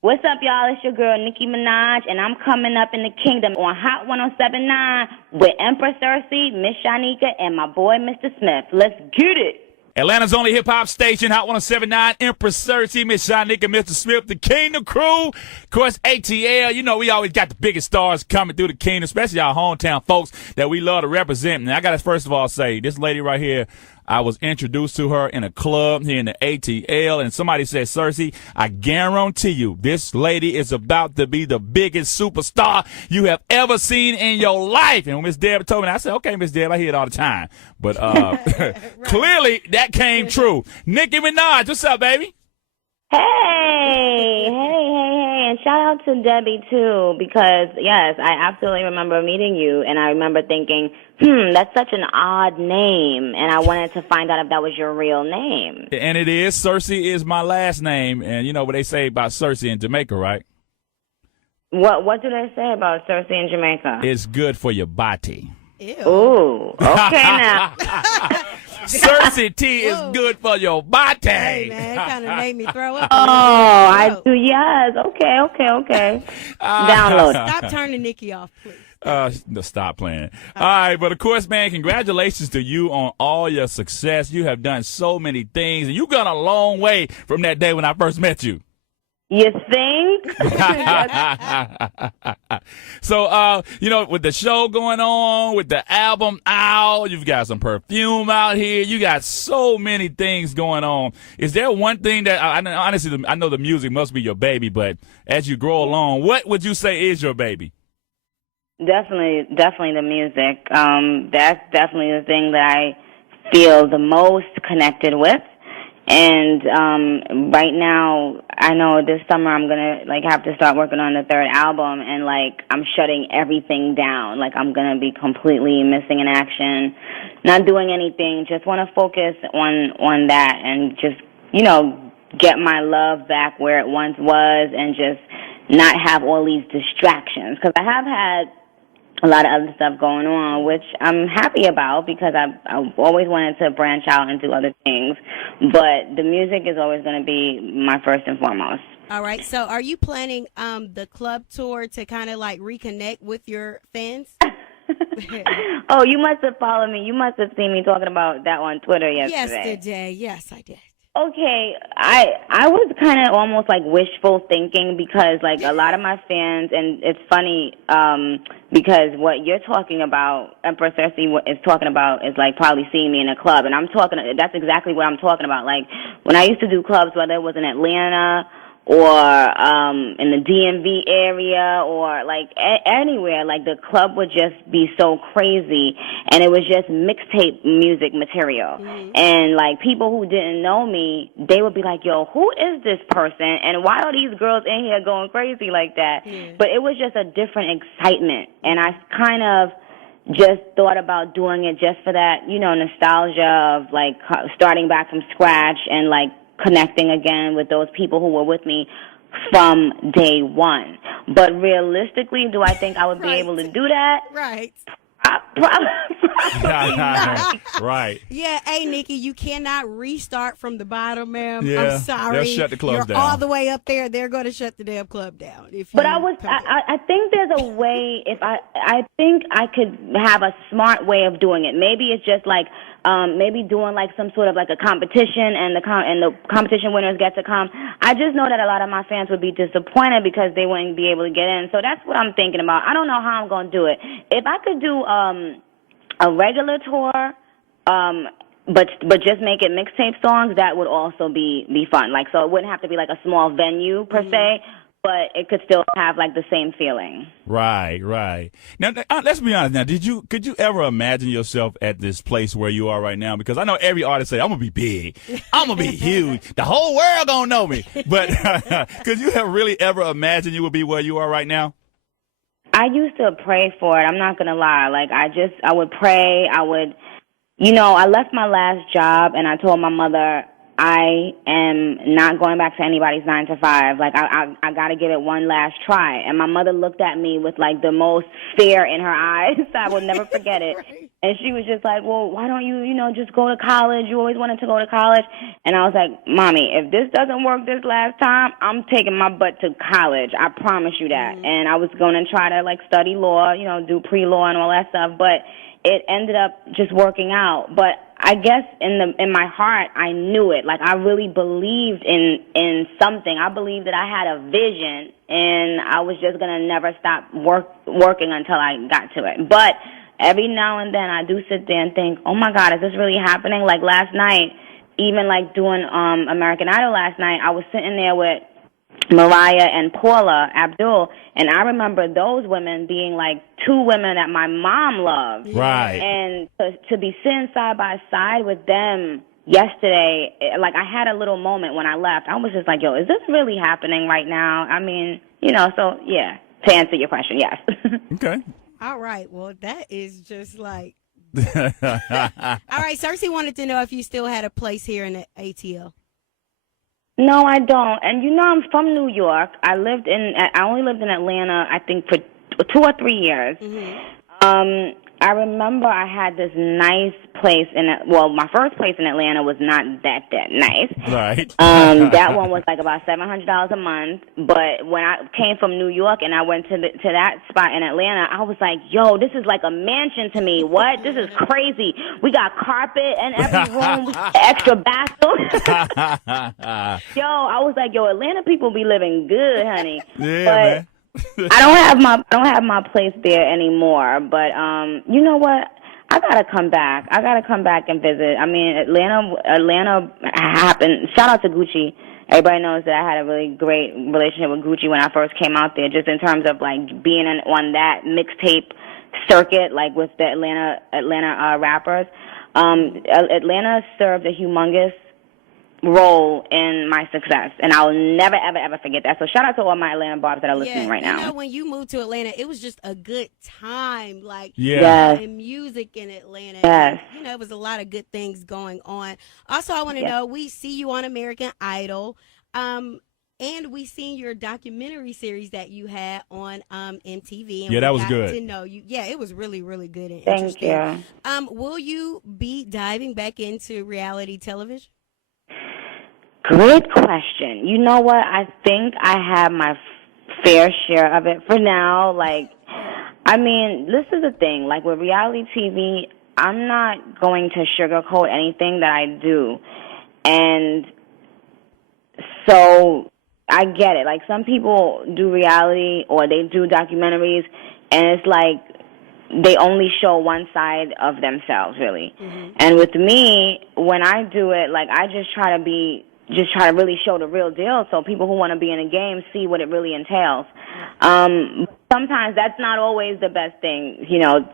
What's up, y'all? It's your girl, Nicki Minaj, and I'm coming up in the kingdom on Hot 1079 with Empress Cersei, Miss Shanika, and my boy, Mr. Smith. Let's get it. Atlanta's only hip-hop station, Hot 1079, Empress Cersei, Miss Shanika, Mr. Smith, the Kingdom Crew. Of course, ATL, you know we always got the biggest stars coming through the kingdom, especially our hometown folks that we love to represent. And I got to first of all say, this lady right here, I was introduced to her in a club here in the ATL, and somebody said, Cersei, I guarantee you this lady is about to be the biggest superstar you have ever seen in your life. And when Miss Deb told me, I said, okay, Miss Deb, I hear it all the time. But clearly that came true. Nicki Minaj, what's up, baby? Hey, and shout out to Debbie, too, because, yes, I absolutely remember meeting you, and I remember thinking, that's such an odd name, and I wanted to find out if that was your real name. And it is. Cersei is my last name, and you know what they say about Cersei in Jamaica, right? What do they say about Cersei in Jamaica? It's good for your body. Ew. Ooh, okay now. Cersei tea is good for your body. Hey, man, it kind of made me throw up. Oh, I do, yes. Okay. Download. Stop turning Nikki off, please. No, stop playing. All right, but of course, man, congratulations to you on all your success. You have done so many things, and you've gone a long way from that day when I first met you. You think? So, you know, with the show going on, with the album out, you've got some perfume out here. You got so many things going on. Is there one thing that, honestly, I know the music must be your baby, but as you grow along, what would you say is your baby? Definitely the music. That's definitely the thing that I feel the most connected with. And right now, I know this summer I'm gonna have to start working on the third album, and I'm shutting everything down. I'm gonna be completely missing in action, not doing anything. Just want to focus on that, and just get my love back where it once was, and just not have all these distractions. Because I have had a lot of other stuff going on, which I'm happy about because I've always wanted to branch out and do other things. But the music is always going to be my first and foremost. All right. So are you planning the club tour to kind of reconnect with your fans? Oh, you must have followed me. You must have seen me talking about that on Twitter yesterday. Yesterday. Yes, I did. Okay, I was kind of almost wishful thinking because a lot of my fans, and it's funny because what you're talking about, Empress Cersei is talking about is probably seeing me in a club, and that's exactly what I'm talking about. When I used to do clubs, whether it was in Atlanta or in the DMV area or anywhere, the club would just be so crazy, and it was just mixtape music material. Mm-hmm. And people who didn't know me, they would be like, yo, who is this person, and why are these girls in here going crazy like that? Mm-hmm. But it was just a different excitement, and I kind of just thought about doing it just for that, nostalgia of starting back from scratch and connecting again with those people who were with me from day one. But realistically, do I think I would be able to do that? Right. Probably not. Right. Yeah, hey, Nikki, you cannot restart from the bottom, ma'am. Yeah, I'm sorry. they'll shut the clubs You're down. all the way up there. They're going to shut the damn club down. But I think there's a way. If I think I could have a smart way of doing it. Maybe it's just maybe doing some sort of a competition, and the competition winners get to come. I just know that a lot of my fans would be disappointed because they wouldn't be able to get in. So that's what I'm thinking about. I don't know how I'm going to do it. If I could do a regular tour, but just make it mixtape songs, that would also be fun. So it wouldn't have to be a small venue per se, but it could still have the same feeling. Right. Now, let's be honest. Now, could you ever imagine yourself at this place where you are right now? Because I know every artist say, I'm gonna be big, I'm gonna be huge, the whole world gonna know me. But could you have really ever imagined you would be where you are right now? I used to pray for it. I'm not gonna lie. I would pray. I would, I left my last job and I told my mother, I am not going back to anybody's 9 to 5. I got to give it one last try. And my mother looked at me with the most fear in her eyes. I will never forget it. Right. And she was just like, well, why don't you, just go to college? You always wanted to go to college. And I was like, Mommy, if this doesn't work this last time, I'm taking my butt to college. I promise you that. And I was going to try to, study law, do pre-law and all that stuff. But it ended up just working out. But I guess in my heart, I knew it. I really believed in something. I believed that I had a vision, and I was just going to never stop working until I got to it. But every now and then I do sit there and think, oh, my God, is this really happening? Like last night, even doing American Idol last night, I was sitting there with Mariah and Paula Abdul, and I remember those women being two women that my mom loved. Right. And to be sitting side by side with them yesterday, I had a little moment when I left. I was just like, yo, is this really happening right now? I mean, so, yeah, to answer your question, yes. Okay. All right. Well, that is just all right. Cersei wanted to know if you still had a place here in the ATL. No, I don't. And I'm from New York. I only lived in Atlanta, I think, for 2 or 3 years. Mm-hmm. I remember I had this nice place my first place in Atlanta was not that nice. Right. That one was about $700 a month. But when I came from New York and I went to that spot in Atlanta, I was like, yo, this is like a mansion to me. What? This is crazy. We got carpet in every room. We got extra bathroom. Yo, I was like, yo, Atlanta people be living good, honey. Yeah, but man. I don't have my place there anymore, but you know what? I gotta come back. I gotta come back and visit. I mean, Atlanta happened. Shout out to Gucci. Everybody knows that I had a really great relationship with Gucci when I first came out there, just in terms of being on that mixtape circuit, with the Atlanta rappers. Atlanta served a humongous role in my success, and I'll never ever forget that. So shout out to all my Atlanta barbs that are listening right now. When you moved to Atlanta, it was just a good time, yes. music in Atlanta. Yes. And, it was a lot of good things going on. Also, I want to know, we see you on American Idol, and we seen your documentary series that you had on MTV. And that was good. To know you. Yeah, it was really, really good and Thank interesting. you. Will you be diving back into reality television? Great question. You know what? I think I have my fair share of it for now. I mean, this is the thing. With reality TV, I'm not going to sugarcoat anything that I do. And so I get it. Some people do reality or they do documentaries, and it's they only show one side of themselves, really. Mm-hmm. And with me, when I do it, I just try to really show the real deal so people who want to be in a game see what it really entails. Sometimes that's not always the best thing,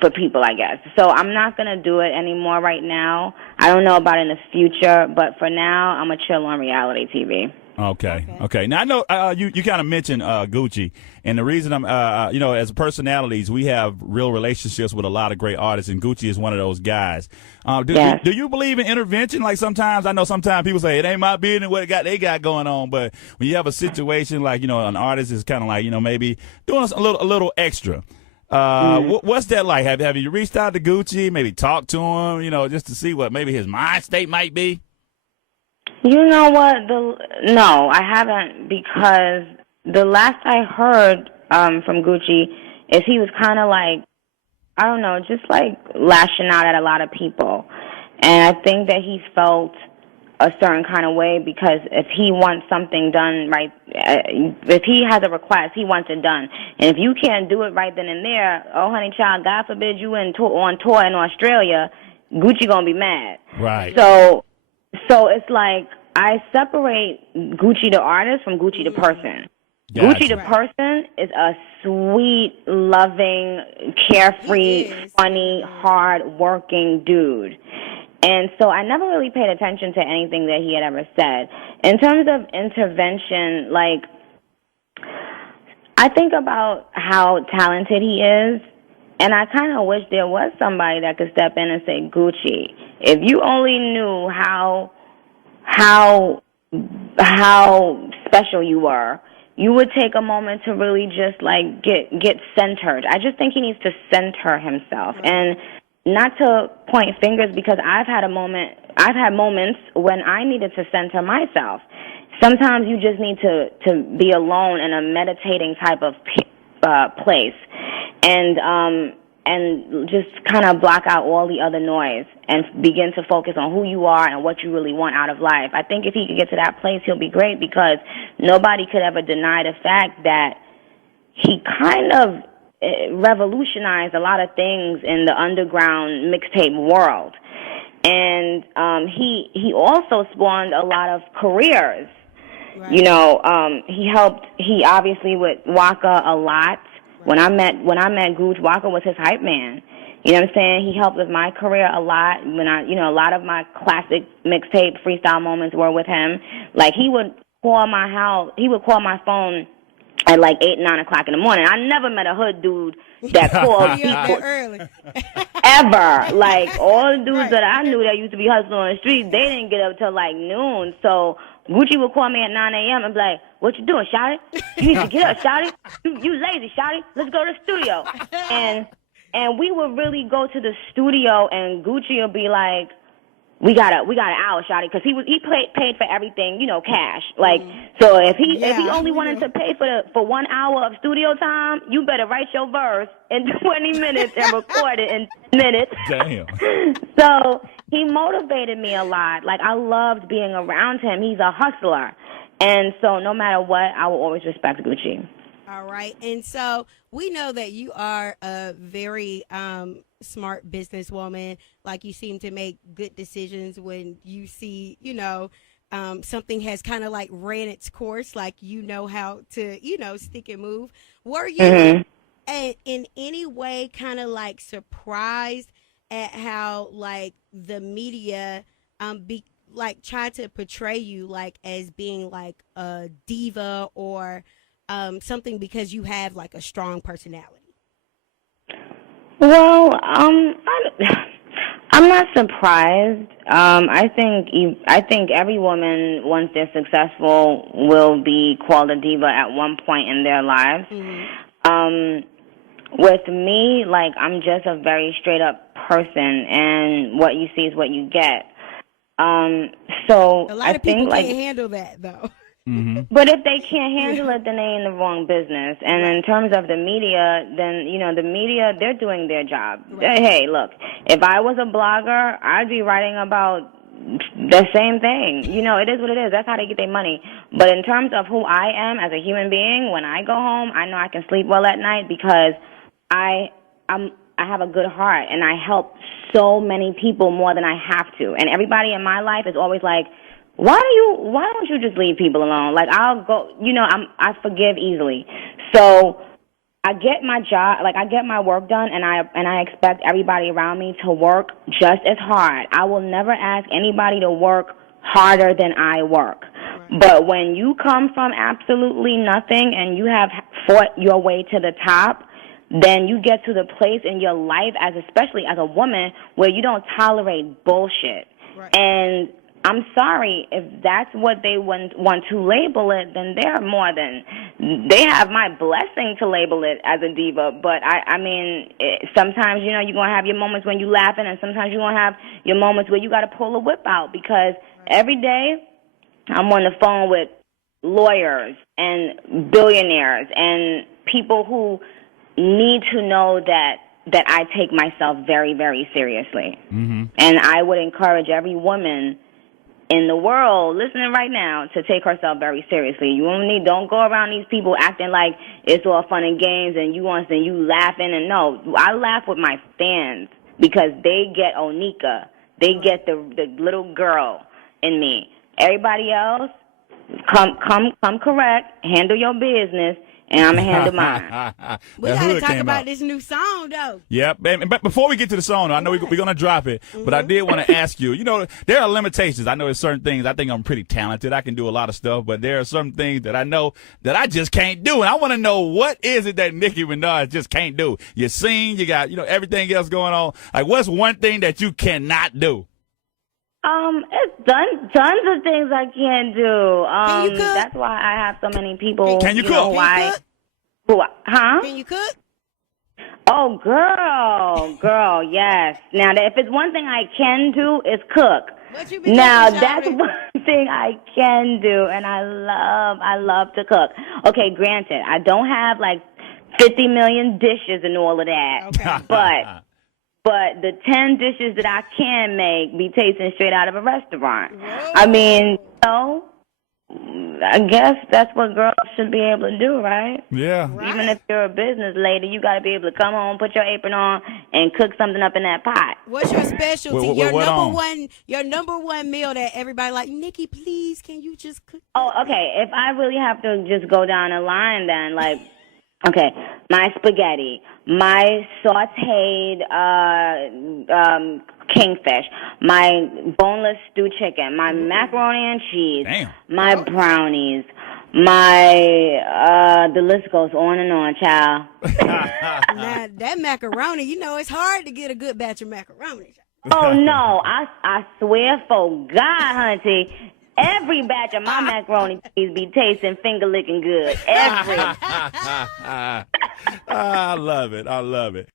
for people, I guess. So I'm not going to do it anymore right now. I don't know about in the future, but for now, I'm going to chill on reality TV. Okay. Now, I know you kind of mentioned Gucci, and the reason I'm, as personalities, we have real relationships with a lot of great artists, and Gucci is one of those guys. Do you believe in intervention? Sometimes, I know sometimes people say, it ain't my business what they got going on, but when you have a situation an artist is kind of maybe doing a little extra. What's that like? Have you reached out to Gucci, maybe talked to him, just to see what maybe his mind state might be? You know what? No, I haven't, because the last I heard from Gucci is he was kind of I don't know, just lashing out at a lot of people. And I think that he felt a certain kind of way because if he wants something done right, if he has a request, he wants it done. And if you can't do it right then and there, oh, honey child, God forbid you on tour in Australia, Gucci gonna be mad. Right. So it's I separate Gucci the artist from Gucci the person. Gotcha. Gucci the person is a sweet, loving, carefree, funny, hard-working dude. And so I never really paid attention to anything that he had ever said. In terms of intervention, I think about how talented he is, and I kind of wish there was somebody that could step in and say, Gucci, if you only knew how special you were, you would take a moment to really just get centered. I just think he needs to center himself. And not to point fingers, because I've had moments when I needed to center myself. Sometimes you just need to be alone in a meditating type of place, and just kind of block out all the other noise and begin to focus on who you are and what you really want out of life. I think if he could get to that place, he'll be great, because nobody could ever deny the fact that he kind of revolutionized a lot of things in the underground mixtape world. And he also spawned a lot of careers. Right. You know, he obviously with Waka a lot. When I met Gooch, Waka was his hype man. You know what I'm saying? He helped with my career a lot. A lot of my classic mixtape freestyle moments were with him. Like, he would call my phone at like 8, 9 o'clock in the morning. I never met a hood dude that called people early. ever. Like, all the dudes that I knew that used to be hustling on the street, they didn't get up till like noon. So Gucci would call me at 9 a.m. and be like, "What you doing, shawty? You need to get up, shawty. You lazy, shawty. Let's go to the studio." And we would really go to the studio, and Gucci would be like, we got an hour, shawty, because he paid for everything, cash. Like, so if he only wanted to pay for 1 hour of studio time, you better write your verse in 20 minutes and record it in 10 minutes. Damn. So he motivated me a lot. Like, I loved being around him. He's a hustler. And so no matter what, I will always respect Gucci. All right. And so we know that you are a very smart businesswoman. Like, you seem to make good decisions when you see, something has kind of like ran its course, like how to, stick and move. Were you in any way kind of like surprised at how like the media tried to portray you like as being like a diva or something, because you have like a strong personality? Well, I'm not surprised. I think every woman, once they're successful, will be called a diva at one point in their lives. With me, like, I'm just a very straight up person, and what you see is what you get. So a lot of people can't handle that, though. But if they can't handle it, then they're in the wrong business. And in terms of the media, then, the media, they're doing their job. Right. Hey, look, if I was a blogger, I'd be writing about the same thing. It is what it is. That's how they get their money. But in terms of who I am as a human being, when I go home, I know I can sleep well at night, because I have a good heart, and I help so many people more than I have to. And everybody in my life is always like, why don't you just leave people alone? Like, I'll go, I forgive easily. So I get my job, like, I get my work done, and I expect everybody around me to work just as hard. I will never ask anybody to work harder than I work. Right. But when you come from absolutely nothing and you have fought your way to the top, then you get to the place in your life, especially as a woman, where you don't tolerate bullshit. Right. And I'm sorry, if that's what they want to label it, then they have my blessing to label it as a diva. But sometimes, you're going to have your moments when you're laughing, and sometimes you're going to have your moments where you got to pull a whip out, because every day I'm on the phone with lawyers and billionaires and people who need to know that I take myself very, very seriously. And I would encourage every woman in the world listening right now to take herself very seriously. Don't go around these people acting like it's all fun and games and you laughing. And no, I laugh with my fans, because they get Onika. They get the little girl in me. Everybody else, come correct, handle your business, and I'm going to handle mine. We got to talk about this new song, though. Yep. But before we get to the song, I know we're going to drop it, but I did want to ask you, there are limitations. I know there's certain things. I think I'm pretty talented. I can do a lot of stuff, but there are some things that I know that I just can't do. And I want to know, what is it that Nicki Minaj just can't do? You sing, you got, everything else going on. Like, what's one thing that you cannot do? It's tons of things I can't do. Can you cook? That's why I have so many people. Can you cook? Can you cook? Huh? Can you cook? Oh, girl, yes. Now, if it's one thing I can do, is cook. What you been Now, cooking, that's Shawty? one thing I can do, and I love to cook. Okay, granted, I don't have like 50 million dishes and all of that, Okay. but the 10 dishes that I can make be tasting straight out of a restaurant. Whoa. I mean, I guess that's what girls should be able to do, right? Yeah. Right. Even if you're a business lady, you got to be able to come home, put your apron on, and cook something up in that pot. What's your specialty? What Your number one meal that everybody like, Nikki, please, can you just cook? Oh, okay. If I really have to just go down a line, then like, okay, my spaghetti, my sautéed kingfish, my boneless stewed chicken, my macaroni and cheese, Damn. my brownies, my the list goes on and on, child. Now, that macaroni, it's hard to get a good batch of macaroni. Oh no, I swear for God, hunty, every batch of my macaroni cheese be tasting finger licking good. Every. I love it.